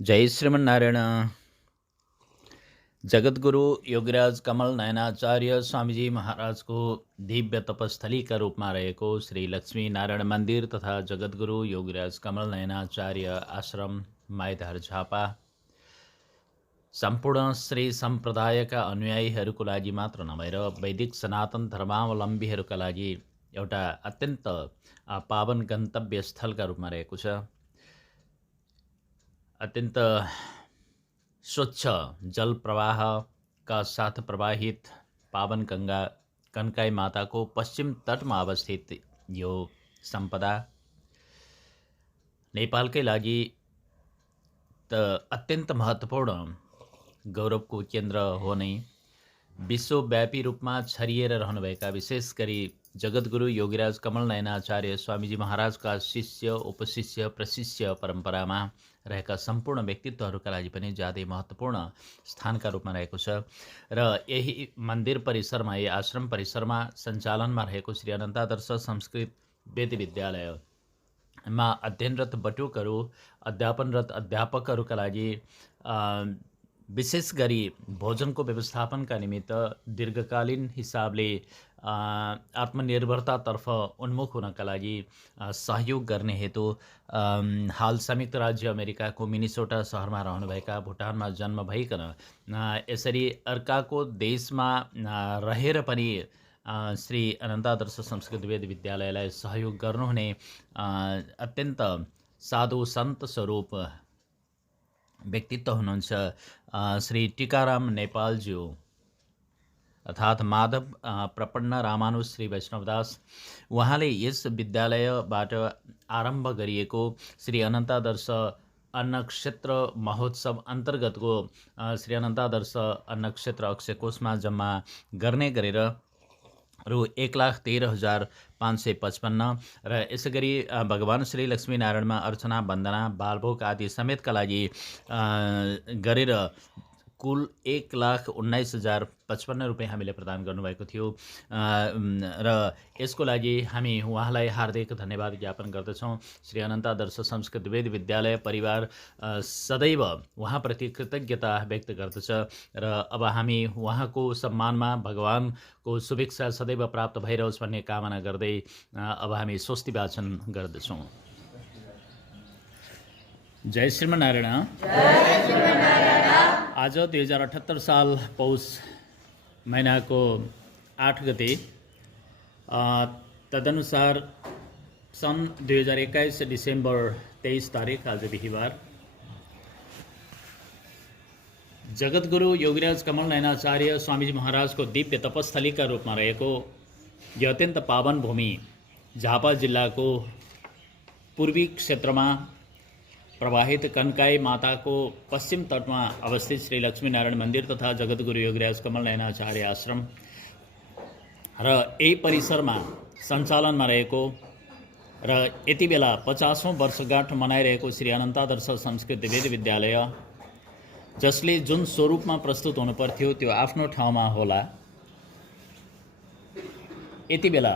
जय श्रीमन्नारायण। जगद्गुरु योगीराज कमल नयनाचार्य स्वामीजी महाराजको दिव्य तपस्थलीका रूपमा रहेको श्री लक्ष्मी नारायण मन्दिर तथा जगद्गुरु योगीराज कमल नयनाचार्य आश्रम माइधार झापा सम्पूर्ण श्री सम्प्रदायका अनुयायीहरूको लागि मात्र नभएर वैदिक सनातन धर्मावलम्बीहरूका लागि एउटा अत्यन्त पावन गन्तव्य स्थलका रूपमा रहेको छ। अत्यन्त स्वच्छ जल प्रवाहका साथ प्रवाहित पावन गङ्गा कन्काई माताको पश्चिम तटमा अवस्थित यो सम्पदा नेपालकै लागि त अत्यन्त महत्त्वपूर्ण गौरवको केन्द्र हो नै। विश्वव्यापी रूपमा छरिएर रहनुभएका विशेष गरी जगद्गुरु योगीराज कमल नयनाचार्य स्वामीजी महाराजका शिष्य उपशिष्य प्रशिष्य परम्परामा रहेका सम्पूर्ण व्यक्तित्वहरूका लागि पनि ज्यादै महत्त्वपूर्ण स्थानका रूपमा रहेको छ। र यही मन्दिर परिसरमा यही आश्रम परिसरमा सञ्चालनमा रहेको श्री अनन्तादर्श संस्कृत वेद विद्यालयमा अध्ययनरत बटुकहरू अध्यापनरत अध्यापकहरूका लागि विशेष गरी भोजनको व्यवस्थापनका निमित्त दीर्घकालीन हिसाबले आत्मनिर्भरतातर्फ उन्मुख हुनका लागि सहयोग गर्ने हेतु हाल संयुक्त राज्य अमेरिकाको मिनिसोटा सहरमा रहनुभएका भुटानमा जन्म भइकन यसरी अर्काको देशमा रहेर पनि श्री अनन्तादर्श संस्कृत वेद विद्यालयलाई सहयोग गर्नुहुने अत्यन्त साधु सन्त स्वरूप व्यक्तित्व हुनुहुन्छ श्री टीकाराम नेपालज्यू अर्थात् माधव प्रपन्न रामानुज श्री वैष्णवदास। उहाँले यस विद्यालयबाट आरम्भ गरिएको श्री अनन्तादर्श अन्नक्षेत्र महोत्सव अन्तर्गतको श्री अनन्तादर्श अन्नक्षेत्र अक्षयकोषमा जम्मा गर्ने गरेर रु 1,13,555 र यसै गरी भगवान श्री लक्ष्मीनारायणमा अर्चना वन्दना बालभोग आदि समेतका लागि गरेर कुल 1,19,055 रुपियाँ हामीले प्रदान गर्नुभएको थियो। र यसको लागि हामी उहाँलाई हार्दिक धन्यवाद ज्ञापन गर्दछौँ। श्री अनन्तादर्श संस्कृत वेद विद्यालय परिवार सदैव उहाँप्रति कृतज्ञता व्यक्त गर्दछ र अब हामी उहाँको सम्मानमा भगवानको शुभेच्छा सदैव प्राप्त भइरहोस् भन्ने कामना गर्दै अब हामी स्वस्ति वाचन गर्दछौँ। जय श्रीमन्नारायण। आज 2078 साल पौष महिनाको 8 गते तदनुसार सन् 2021 डिसेम्बर 23 तारिक आज बिहिबार जगद्गुरु योगीराज कमल नयनाचार्य स्वामीजी महाराजको दिव्य तपस्थलीका रूपमा रहेको यो अत्यन्त पावन भूमि झापा जिल्लाको पूर्वी क्षेत्रमा प्रवाहित कन्काई माताको पश्चिम तटमा अवस्थित श्री लक्ष्मीनारायण मन्दिर तथा जगद्गुरु योगीराज कमल नयनाचार्य आश्रम र यही परिसरमा सञ्चालनमा रहेको र यति बेला 50औं वर्षगाँठ मनाइरहेको श्री अनन्तादर्श संस्कृत वेद विद्यालय जसले जुन स्वरूपमा प्रस्तुत हुनुपर्थ्यो त्यो आफ्नो ठाउँमा होला। यति बेला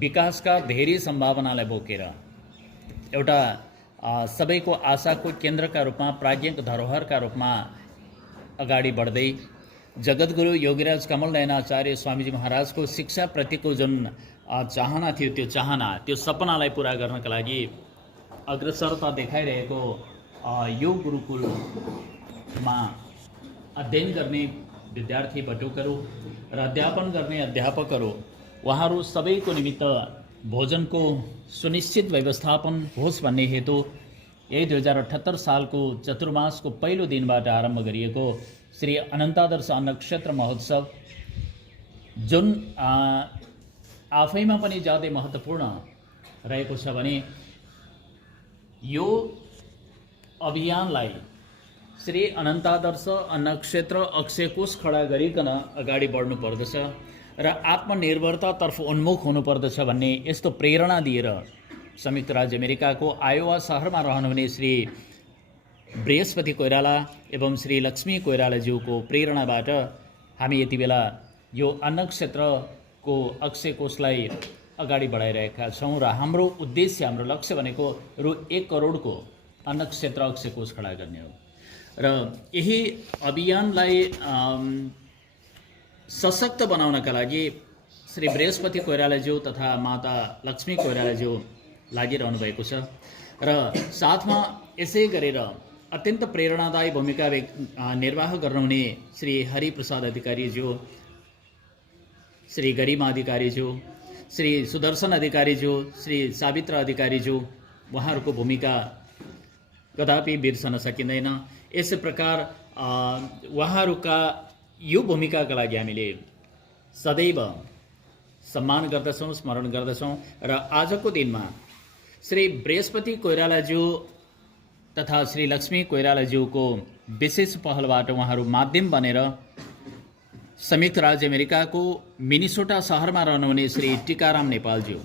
विकासका धेरै सम्भावनालाई बोकेर एउटा सबैको आशाको केन्द्रका रूपमा प्राज्ञिक धरोहरका रूपमा अगाडि बढ्दै जगद्गुरु योगीराज कमल नयनाचार्य स्वामीजी महाराजको शिक्षाप्रतिको जुन चाहना थियो त्यो चाहना त्यो सपनालाई पुरा गर्नका लागि अग्रसरता देखाइरहेको यो गुरुकुलमा अध्ययन गर्ने विद्यार्थी बटुकहरू र अध्यापन गर्ने अध्यापकहरू उहाँहरू सबैको निमित्त भोजनको सुनिश्चित व्यवस्थापन होस् भन्ने हेतु यही 2078 सालको चतुर्मासको पहिलो दिनबाट आरम्भ गरिएको श्री अनन्तादर्श अन्नक्षेत्र महोत्सव जुन आफैमा पनि ज्यादै महत्त्वपूर्ण रहेको छ भने यो अभियानलाई श्री अनन्तादर्श अन्नक्षेत्र अक्षयकोष खडा गरिकन अगाडि बढ्नु पर्दछ र आत्मनिर्भरतातर्फ उन्मुख हुनुपर्दछ भन्ने यस्तो प्रेरणा दिएर संयुक्त राज्य अमेरिकाको आयोवा सहरमा रहनुहुने श्री बृहस्पति कोइराला एवं श्री लक्ष्मी कोइरालाज्यूको प्रेरणाबाट हामी यति बेला यो अन्नक्षेत्रको अक्षयकोषलाई अगाडि बढाइरहेका छौँ र हाम्रो उद्देश्य हाम्रो लक्ष्य भनेको रु 1 करोडको अन्न क्षेत्र अक्षय कोष खडा गर्ने हो र यही अभियानलाई सशक्त बनाउनका लागि श्री बृहस्पति कोइरालाज्यू तथा माता लक्ष्मी कोइरालाज्यू लागिरहनु भएको छ र साथमा यसै गरेर अत्यन्त प्रेरणादायी भूमिका निर्वाह गर्नुहुने श्री हरिप्रसाद अधिकारीज्यू, श्री गरिमा अधिकारीज्यू, श्री सुदर्शन अधिकारीज्यू, श्री सावित्र अधिकारीज्यू, उहाँहरूको भूमिका कदापि बिर्सन सकिँदैन। यस प्रकार उहाँहरूका यो भूमिकाका लागि हामीले सदैव सम्मान गर्दछौँ, स्मरण गर्दछौँ र आजको दिनमा श्री बृहस्पति कोइरालाज्यू तथा श्री लक्ष्मी कोइरालाज्यूको विशेष पहलबाट उहाँहरू माध्यम बनेर संयुक्त राज्य अमेरिकाको मिनिसोटा शहरमा रहनुहुने श्री टिकाराम नेपालज्यू,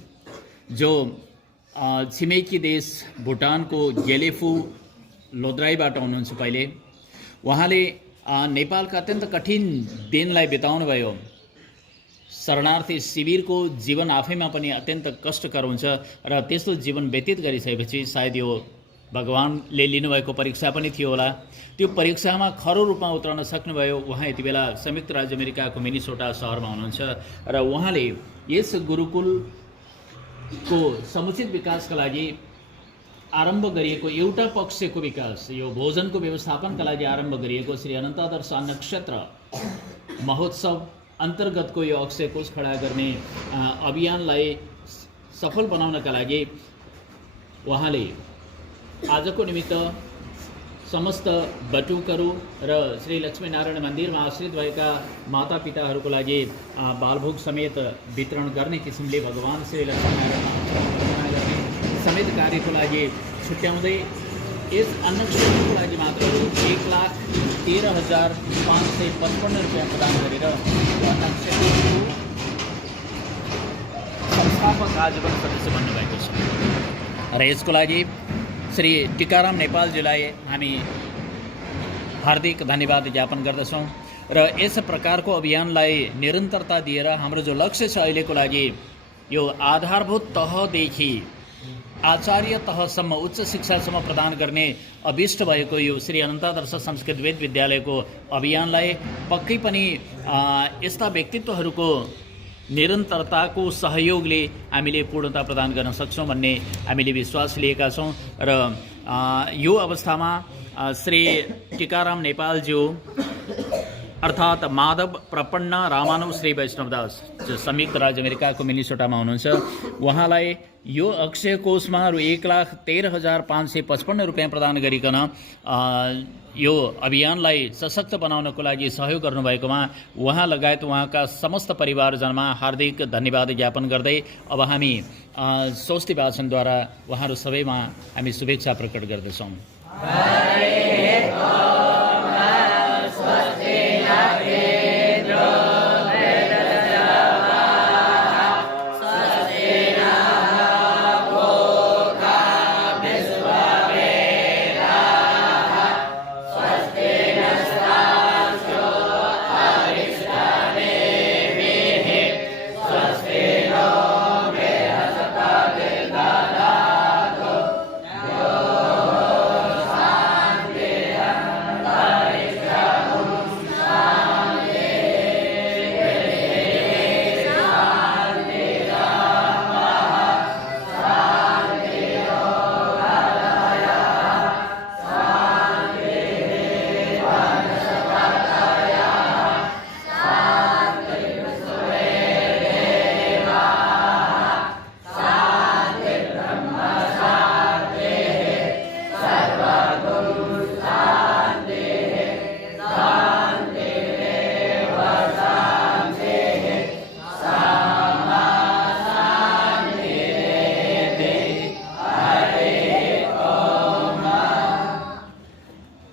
जो छिमेकी देश भुटानको गेलेफु लोद्राईबाट हुनुहुन्छ पहिले, उहाँले नेपालका अत्यन्त कठिन दिनलाई बिताउनु भयो। शरणार्थी शिविरको जीवन आफैमा पनि अत्यन्त कष्टकर हुन्छ र त्यस्तो जीवन व्यतीत गरिसकेपछि सायद यो भगवानले लिनुभएको परीक्षा पनि थियो होला। त्यो परीक्षामा खरो रूपमा उत्रन सक्नुभयो। उहाँ यति बेला संयुक्त राज्य अमेरिकाको मिनिसोटा शहरमा हुनुहुन्छ र उहाँले यस गुरुकुलको समुचित विकासका लागि आरम्भ गरिएको एउटा पक्षको विकास, यो भोजनको व्यवस्थापनका लागि आरम्भ गरिएको श्री अनन्त आदर्श अन्न क्षेत्र महोत्सव अन्तर्गतको यो अक्षय कोष खडा गर्ने अभियानलाई सफल बनाउनका लागि उहाँले आजको निमित्त समस्त बटुकहरू र श्री लक्ष्मीनारायण मन्दिरमा आश्रित भएका मातापिताहरूको लागि बालभोग समेत वितरण गर्ने किसिमले भगवान श्री लक्ष्मीनारायण गर्ने समेत कार्यको लागि छुट्याउँदै यस अन्न क्षेत्रको लागि मात्र 1,13,555 रुपियाँ प्रदान गरेर अन्न क्षेत्रको संस्थापक आजीवन सदस्य बन्नुभएको छ र यसको लागि श्री टिकाराम नेपालजीलाई हामी हार्दिक धन्यवाद ज्ञापन गर्दछौँ र यस प्रकारको अभियानलाई निरन्तरता दिएर हाम्रो जो लक्ष्य छ अहिलेको लागि यो आधारभूत तहदेखि आचार्य तहसम्म उच्च शिक्षासम्म प्रदान गर्ने अभिष्ट भएको यो श्री अनन्तादर्श संस्कृत वेद विद्यालयको अभियानलाई पक्कै पनि यस्ता व्यक्तित्वहरूको निरन्तरताको सहयोगले हामीले पूर्णता प्रदान गर्न सक्छौँ भन्ने हामीले विश्वास लिएका छौँ र यो अवस्थामा श्री टिकाराम नेपालज्यू अर्थात् माधव प्रपन्न रामानु श्री वैष्णवदास जो संयुक्त राज्य अमेरिकाको मिनिसोटामा हुनुहुन्छ, उहाँलाई यो अक्षय कोषमा रु 1,13,555 रुपियाँ प्रदान गरिकन यो अभियानलाई सशक्त बनाउनको लागि सहयोग गर्नुभएकोमा उहाँ लगायत उहाँका समस्त परिवारजनमा हार्दिक धन्यवाद ज्ञापन गर्दै अब हामी स्वस्ति वाचनद्वारा उहाँहरू सबैमा हामी शुभेच्छा प्रकट गर्दछौँ।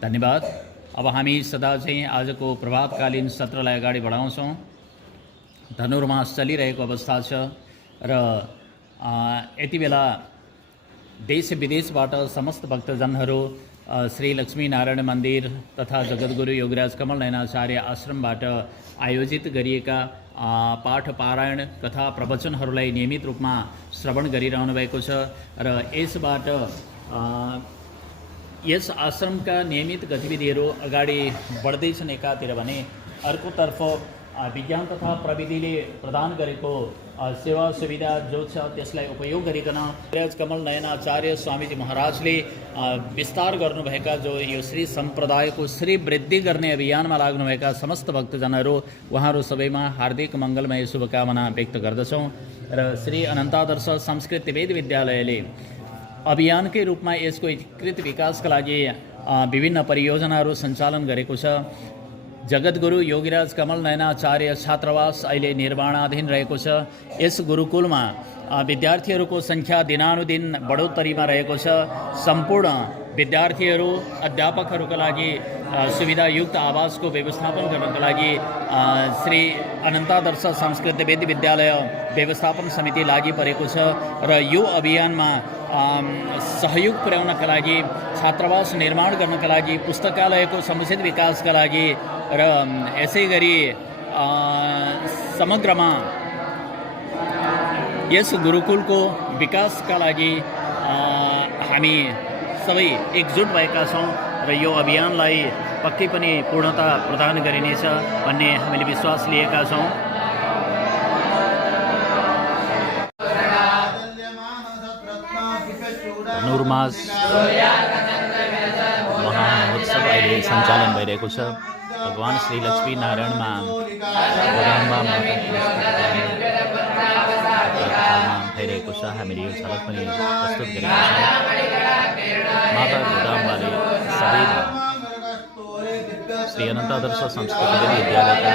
धन्यवाद। अब हामी सदा चाहिँ आजको प्रभातकालीन सत्रलाई अगाडि बढाउँछौँ। धनुर्मास चलिरहेको अवस्था छ र यति बेला देश विदेशबाट समस्त भक्तजनहरू श्री लक्ष्मीनारायण मन्दिर तथा जगद्गुरु योगराज कमल नयनाचार्य आश्रमबाट आयोजित गरिएका पाठ पारायण कथा प्रवचनहरूलाई नियमित रूपमा श्रवण गरिरहनु भएको छ र यसबाट यस आश्रमका नियमित गतिविधिहरू अगाडि बढ्दैछन् एकातिर भने अर्कोतर्फ विज्ञान तथा प्रविधिले प्रदान गरेको सेवा सुविधा जो छ त्यसलाई उपयोग गरिकन कमल नयन आचार्य स्वामीजी महाराजले विस्तार गर्नुभएका जो यो श्री सम्प्रदायको श्री वृद्धि गर्ने अभियानमा लाग्नुभएका समस्त भक्तजनहरू उहाँहरू सबैमा हार्दिक मङ्गलमय शुभकामना व्यक्त गर्दछौँ र श्री अनन्तादर्श संस्कृत वेद विद्यालयले अभियानकै रूपमा यसको एकीकृत विकासका लागि विभिन्न परियोजनाहरू सञ्चालन गरेको छ। जगद्गुरु योगीराज कमल नयनाचार्य छात्रावास अहिले निर्माणाधीन रहेको छ। यस गुरुकुलमा विद्यार्थीहरूको सङ्ख्या दिनानुदिन बढोत्तरीमा रहेको छ। सम्पूर्ण विद्यार्थीहरू अध्यापकहरूका लागि सुविधायुक्त आवासको व्यवस्थापन गर्नको लागि श्री अनन्तादर्श संस्कृत वेद विद्यालय व्यवस्थापन समिति लागि परेको छ र यो अभियानमा सहयोग पुर्याउनका लागि छात्रावास निर्माण गर्नका लागि पुस्तकालयको समुचित विकासका लागि र यसै गरी समग्रमा यस गुरुकुलको विकासका लागि हामी सबै एकजुट भएका छौँ र यो अभियानलाई पक्कै पनि पूर्णता प्रदान गरिनेछ भन्ने हामीले विश्वास लिएका छौँ। धनुर्मास महामहोत्सव अहिले सञ्चालन भइरहेको छ। भगवान श्री लक्ष्मी नारायणमा भइरहेको छ। हामीले यो झलक पनि प्रस्तुत गरेका छौँ। माता गोदाम्बाले सबै श्री अनन्तादर्श संस्कृत विद्यालयका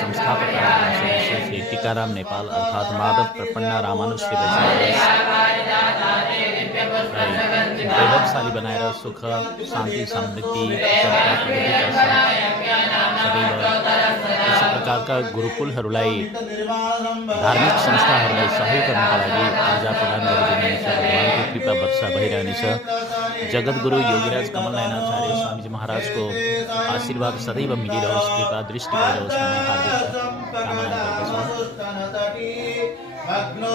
संस्थापक सदस्य श्री टीकाराम नेपाल अर्थात् माधव प्रपन्ना रामानुज श्री वैभवशाली बनाएर सुख शान्ति समृद्धि यस प्रकारका गुरुकुलहरूलाई धार्मिक संस्थाहरूलाई सहयोग गर्नका लागि ऊर्जा प्रदान गरिदिनुहुनेछ। भगवानको कृपा वर्षा भइरहनेछ। जगद्गुरु योगीराज कमल नयनाचार्य स्वामीजी महाराजको आशीर्वाद सदैव मिलिरहोस्, कृपा दृष्टि गरिरहोस् भन्ने हार्दिक कामना गर्दछौँ। मग्नो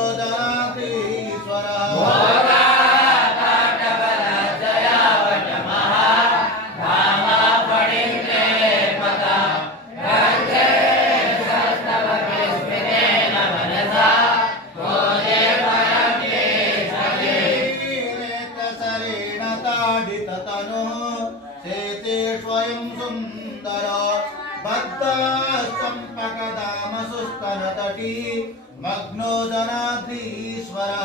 जनाधीश्वरः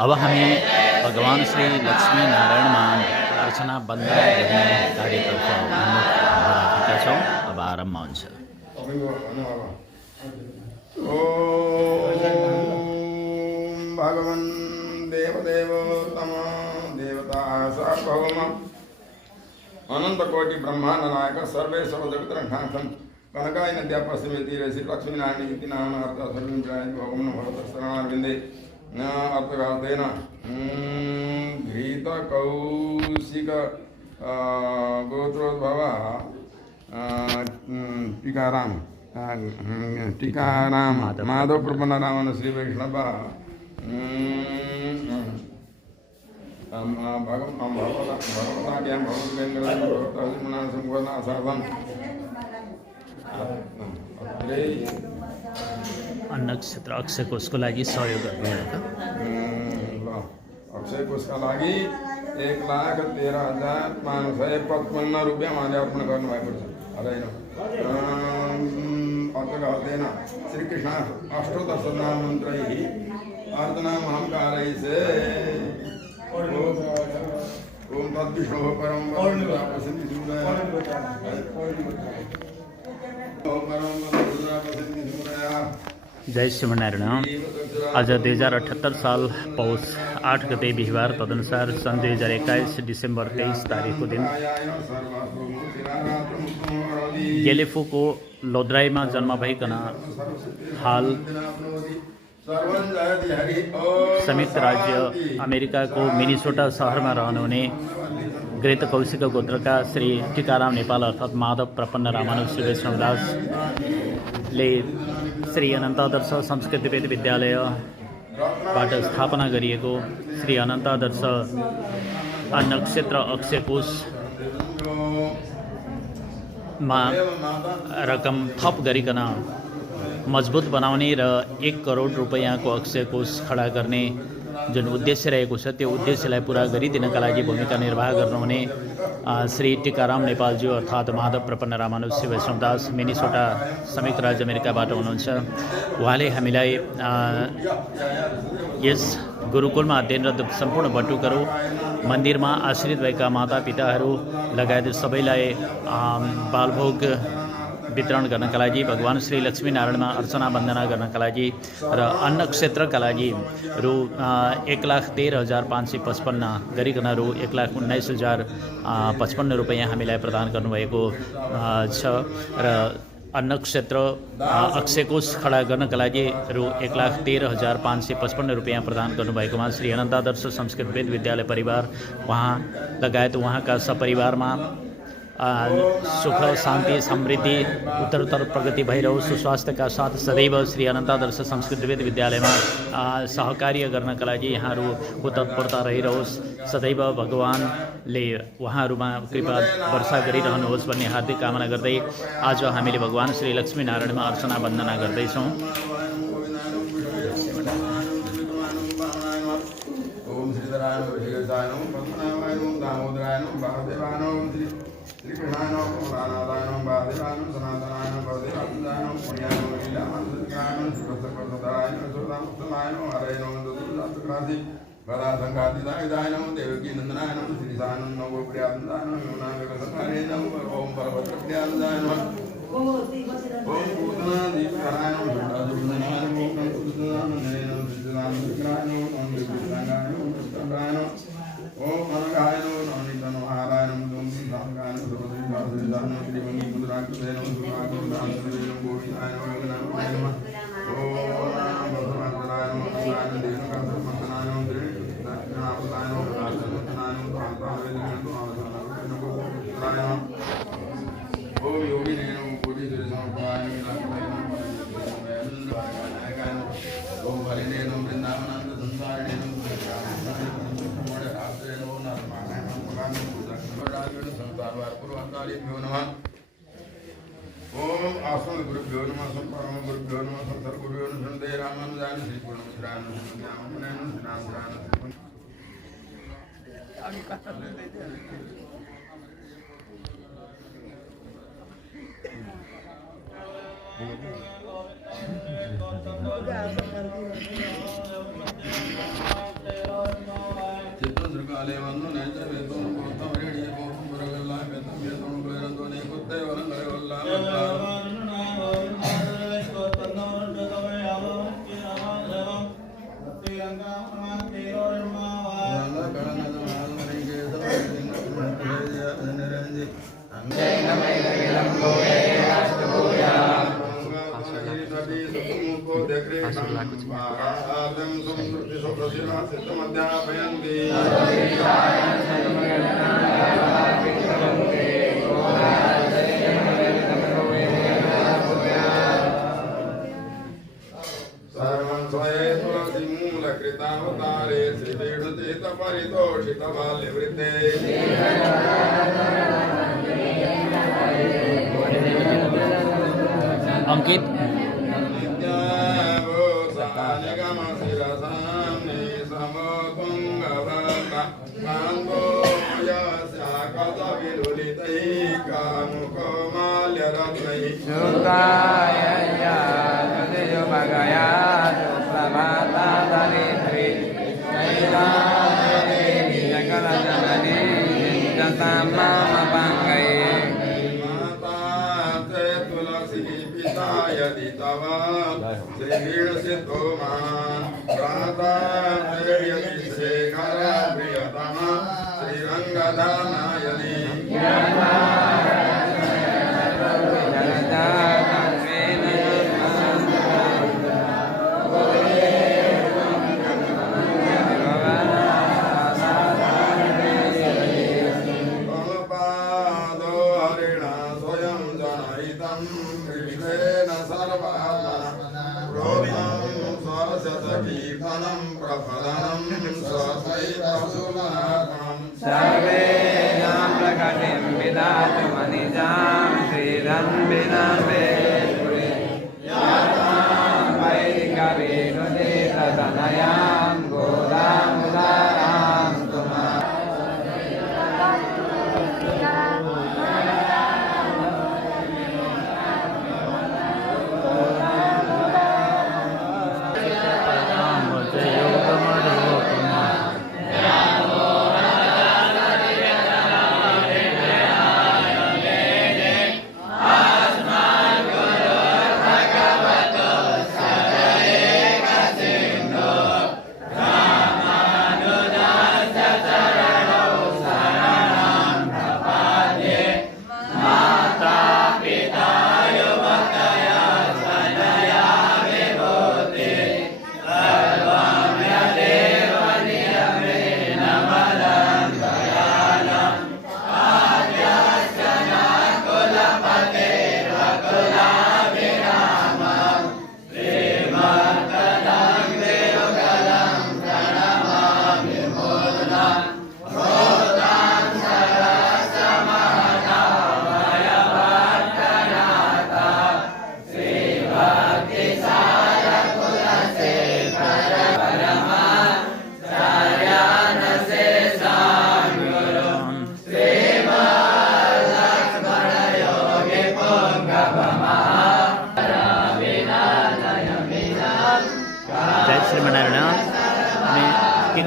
अब हामी भगवान श्री लक्ष्मी नारायणमा अर्चना बन्धन गर्ने कार्यतर्फ उन्मुख भइरहेका छौँ। अब आरम्भ हुन्छ। ओम भगवन् देवदेवोत्तम देवता सार्वभौम अनंत कोटि ब्रह्मांड नायक सर्वेश्वर जगत्रंघनाथं कनकाय नद्या पश्चिमे तीरे श्री लक्ष्मीनारायण इति नामार्थ सर्वं जायते ओम नमः भगवते अर्थकार्तेन घृतकौशिक गोत्रोद्भवः टीकाराम माधव प्रपन्न रामन श्री वैष्णव भगवताज्ञां भगवद्वेङ्कटनाथं नक्षत्र अक्षय कोषको लागि सहयोग गर्नुभएको अक्षय कोषका लागि 1,13,555 रुपियाँ उहाँले अर्पण गर्नुभएको छ। हदैन अर्थकार्तेन श्रीकृष्ण अष्टोदश नाम मन्त्रैः अर्धनामहं कारयैः ओम तद्विष्णुः परं जय श्रीमनारायण। आज 2078 साल पौष 8 गते बिहिबार तदनुसार सन् 2021 डिसेम्बर 23 तारिकको दिन गेलेफोको लोद्राईमा जन्म भइकन हाल संयुक्त राज्य अमेरिकाको मिनिसोटा शहरमा रहनुहुने घृत कौशिक गोत्रका श्री टीकाराम नेपाल अर्थात् माधव प्रपन्न रामानुज श्री वैष्णवदासले श्री अनन्तादर्श संस्कृत वेद विद्यालयबाट स्थापना गरिएको श्री अनन्तादर्श नक्षत्र अक्षय कोषमा रकम थप गरिकन मजबुत बनाउने र 1 करोड रुपैयाँको अक्षय कोष खडा गर्ने जुन उद्देश्य रहेको छ त्यो उद्देश्यलाई पुरा गरिदिनका लागि भूमिका निर्वाह गर्नुहुने श्री टीकाराम नेपालज्यू अर्थात् माधव प्रपन्न रामानुज श्री वैष्णवदास मिनिसोटा संयुक्त राज्य अमेरिकाबाट हुनुहुन्छ। उहाँले हामीलाई यस गुरुकुलमा अध्ययनरत सम्पूर्ण बटुकहरू मन्दिरमा आश्रित भएका मातापिताहरू लगायत सबैलाई बालभोग वितरण गर्नका लागि भगवान श्री लक्ष्मीनारायणमा अर्चना वन्दना गर्नका लागि र अन्न क्षेत्रका लागि रु 1,13,555 गरिकन रु 1,19,055 रुपैयाँ हामीलाई प्रदान गर्नुभएको छ र अन्न क्षेत्र अक्षय कोष खडा गर्नका लागि रु 1,13,555 रुपैयाँ प्रदान गर्नुभएकोमा श्री अनन्तादर्श संस्कृत वेद विद्यालय परिवार उहाँ लगायत उहाँका सपरिवारमा सुख शान्ति समृद्धि उत्तरोत्तर प्रगति भइरहोस्। सुस्वास्थ्यका साथ सदैव श्री अनन्तादर्श संस्कृत वेद विद्यालयमा सहकार्य गर्नका लागि यहाँहरूको तत्परता रहिरहोस्। सदैव भगवानले उहाँहरूमा कृपा वर्षा गरिरहनुहोस् भन्ने हार्दिक कामना गर्दै आज हामीले भगवान श्री लक्ष्मीनारायणमा अर्चना वन्दना गर्दैछौँ। श्रीकृष्णाय पुराणाय वादिवाय सनातनाय भवदेवाय पुण्याय लीलाय सुरसकर्तदाय सुरदामुत्तमाय हरे नमः दुर्गासुक्रासि गदा संघातिदाय नमः देवकी नंदनाय नमः श्रीसानंद नमो प्रियानंदाय नमः योनागसंहारे नमः ओम परमभद्रप्रियानंदाय नमः ओम पूतना दीपकाय नमः सुरदासुरनाय नमः ओम कुतुदानंदाय नमः श्रीदानंदाय नमः ओम दिव्यांगाय नमः कृष्णाय नमः ओम अनगाय नमः नितनोहाराय नमः संगाय नमः सर्वदेवाय श्रीमंगी मुद्राकृते नमः सुराकृताय नमः गोविंदाय नमः ओम भगवानाय नमः देवनाय नमः गणापताय नमः राजनाय नमः ओम योगी नमः कोटि समर्पयामि ओम हरिने नमः वृंदावनानंद संसारिणे नमः ओम आसन गुरुभ्यो नमः परम गुरुभ्यो नमः सर गुरुभ्यो नमः दे रामानुजाय श्री पूर्णमित्राय नमः चित्रकाले वंदो नैत्र वेदो कोत्तम रेडिये बोम बरगल्ला वेदम वेदम क्लेरंदो ने कुत्ते वरन गरगल्ला जय नमः काहार्दं संस्कृति सुखशिला सिद्धमध्यापयन्ति सर्वं स्वये तुलसीमूलकृतावतारे श्रीवेणुचेतपरितोषितबाल्यवृद्धे अंकित सर्वे नाम प्रकटिं विदातु मनिजां श्रीरन्विनर्वेपुरे यातां वैदिकवेणुदे तदनयां गोदामुदारां तुमां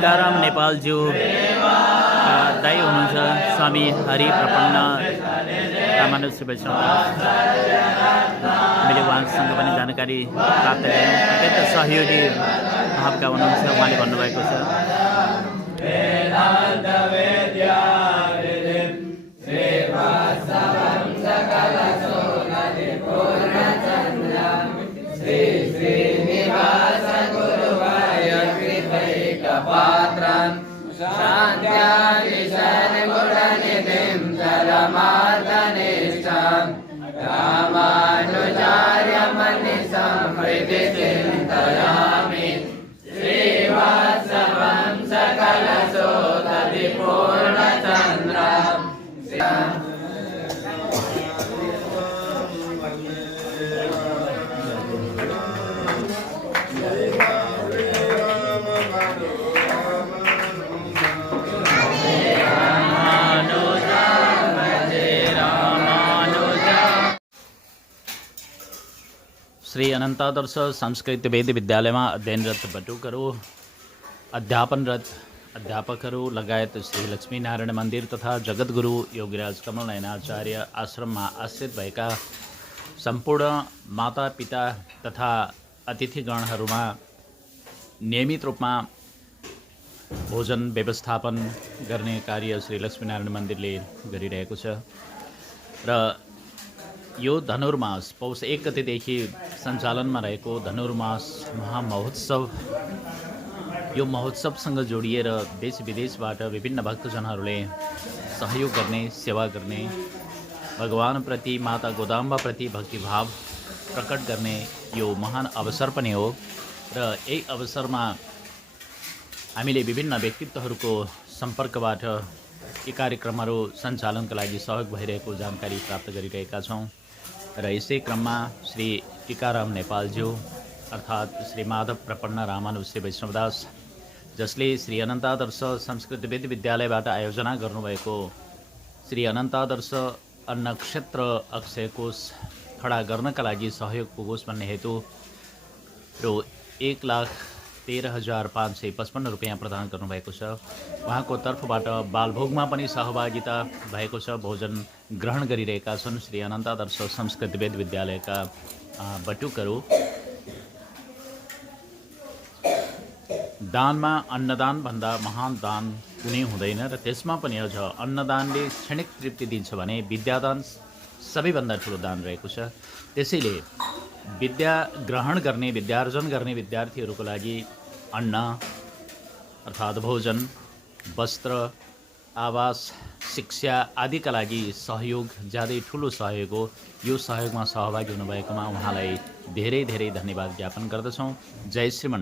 टीकाराम नेपालज्यू दाई हुनुहुन्छ स्वामी हरि प्रपन्न रामानुज श्री वैष्णव मैले उहाँसँग पनि जानकारी प्राप्त गरेँ अत्यन्त सहयोगी भावका हुनुहुन्छ उहाँले भन्नुभएको छ चिन्तयामि श्रीवात्सवं सकलशोधविपूर्णचन्द्रम् श्री अनन्तादर्श संस्कृत वेद विद्यालयमा अध्ययनरत बटुकहरू अध्यापनरत अध्यापकहरू लगायत श्री लक्ष्मीनारायण मन्दिर तथा जगद्गुरु योगीराज कमल नयनाचार्य आश्रममा आश्रित भएका सम्पूर्ण मातापिता तथा अतिथिगणहरूमा नियमित रूपमा भोजन व्यवस्थापन गर्ने कार्य श्री लक्ष्मीनारायण मन्दिरले गरिरहेको छ र यो धनुर्मास पौष 1 गतेदेखि सञ्चालनमा रहेको धनुर्मास महामहोत्सव, यो महोत्सवसँग जोडिएर देश विदेशबाट विभिन्न भक्तजनहरूले सहयोग गर्ने, सेवा गर्ने, भगवानप्रति, माता गोदाम्बाप्रति भक्तिभाव प्रकट गर्ने यो महान अवसर पनि हो। र यही अवसरमा हामीले विभिन्न व्यक्तित्वहरूको सम्पर्कबाट यी कार्यक्रमहरू सञ्चालनका लागि सहयोग भइरहेको जानकारी प्राप्त गरिरहेका छौँ। र यसै क्रममा श्री टीकाराम नेपालज्यू अर्थात् श्री माधव प्रपन्न रामानुश्री वैष्णवदास, जसले श्री अनन्तादर्श संस्कृत वेद विद्यालयबाट आयोजना गर्नुभएको श्री अनन्तादर्श अन्नक्षेत्र अक्षय कोष खडा गर्नका लागि सहयोग पुगोस् भन्ने हेतु रु 1,13,555 रुपियाँ प्रदान गर्नुभएको छ। उहाँको तर्फबाट बालभोगमा पनि सहभागिता भएको छ। भोजन ग्रहण गरिरहेका छन् श्री अनन्तादर्श संस्कृत वेद विद्यालयका बटुकहरू। दानमा अन्नदान भन्दा महान दान कुनै हुँदैन र त्यसमा पनि अझ अन्नदानले क्षणिक तृप्ति दिन्छ भने विद्यादान सबैभन्दा ठुलो दान रहेको छ। त्यसैले विद्या ग्रहण गर्ने, विद्यार्जन गर्ने विद्यार्थीहरूको लागि अन्न अर्थात् भोजन, वस्त्र, आवास, शिक्षा आदिका लागि सहयोग ज्यादै ठुलो सहयोग हो। यो सहयोगमा सहभागी हुनुभएकोमा उहाँलाई धेरै धेरै धन्यवाद ज्ञापन गर्दछौँ। जय श्रीमन।